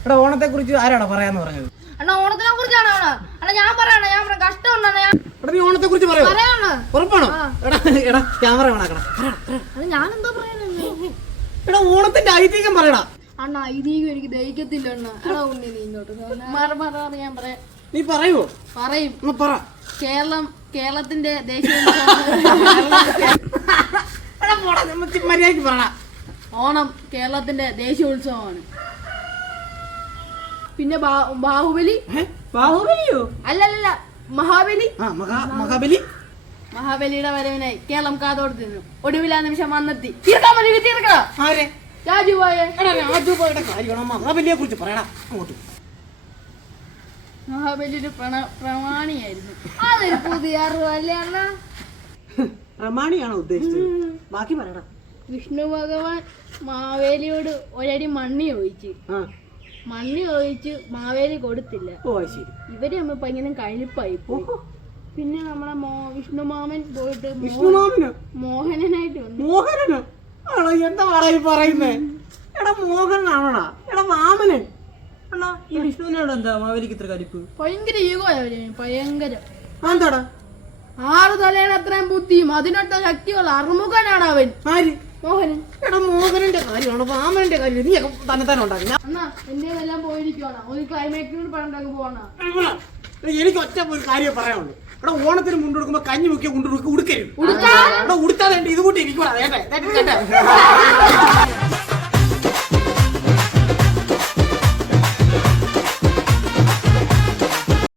ഇവിടെ ഓണത്തെ കുറിച്ച് ആരാണോ പറയാന്ന് പറഞ്ഞത്? അണ്ണാ ഓണത്തിനെ കുറിച്ചാണ് അണ്ണാ ഞാൻ പറയണ ഞാൻ കഷ്ടമുണ്ടാണ് നീ ഓണത്തെ കുറിച്ച് പറയോ? ഉറപ്പാണോ? എടാ ക്യാമറ വേണാക്കണം. അത് ഞാനെന്താ പറയാനല്ലേ? എടാ ഓണത്തിന്റെ ഐതിഹ്യം പറയടാ. അണ്ണ ഐതിഹ്യം എനിക്ക് ദഹിക്കത്തില്ല അണ്ണ. എടാ ഉണ്ണി നീ ഇങ്ങോട്ട് ഞാൻ പറയാം. നീ പറയോ? പറയും. പറ. കേരളത്തിന്റെ ദേശീയ മര്യാദക്ക് പറ. ഓണം കേരളത്തിന്റെ ദേശീയോത്സവമാണ്. പിന്നെ ബാഹുബലി. ബാഹുബലിയോ? അല്ലല്ല മഹാബലി. മഹാബലിയുടെ വരവിനായി കേരളം കാതോർത്തിരുന്നു. ഒടുവിലാ നിമിഷം വന്നെത്തി. രാജുബായുടെ കാര്യമാണോ? മഹാബലിയെ കുറിച്ച് പറയടാ അങ്ങോട്ട്. മഹാബലി ഒരു പ്രമാണിയായിരുന്നു. അതൊരു പുതിയ അറിവല്ലേ അണ്ണ? പ്രമാണിയാണോ ഉദ്ദേശിച്ചത്? ബാക്കി പറയടാ. വിഷ്ണു ഭഗവാൻ മാവേലിയോട് ഒരടി മണ്ണി ചോദിച്ചു. മാവേലി കൊടുത്തില്ല. ഇവര് നമ്മൾ ഭയങ്കര കഴിപ്പായി പോയി. പിന്നെ നമ്മളെ വിഷ്ണു മാമൻ പോയിട്ട് മോഹനനായിട്ട് വന്നു. മോഹനനോ? ആണോ? എന്താ പറയുന്നേ? എടാ മോഹനാണോടാ? എടാ മാമന്. അണ്ണാ ഈ വിഷ്ണുവിനോട് എന്താ മാവേലിക്ക് ഇത്ര കലിപ്പ്? ഭയങ്കര ഈഗോയവര്. ഭയങ്കര. എന്താടാ? 6 തലയാണ് അത്രയും ബുദ്ധിയും അതിനൊട്ട ശക്തിയുള്ള അറുമുഖനാണ് അവൻ. ആര്? മോഹനൻ. എടാ മോഹനന്റെ കാര്യമാണോ മാമന്റെ കാര്യം? നീ തന്നെ ഉണ്ടാക്കുന്ന അണ്ണാ എന്റെ എല്ലാം പോയിരിക്കുവാണ്. ഒരു ക്ലൈമാക്സിനോട് പറഞ്ഞിട്ടൊക്കെ പോവാണ്. എനിക്ക് ഒറ്റ ഒരു കാര്യം പറയാനുള്ളൂ. ഇവിടെ ഓണത്തിന് മുണ്ടെടുക്കുമ്പോ കഞ്ഞി മുക്കിയ ഉടുക്കരുത്. ഇവിടെ ഉടുത്താതെ ഇത് കൂട്ടി ഇരിക്കൂടാ.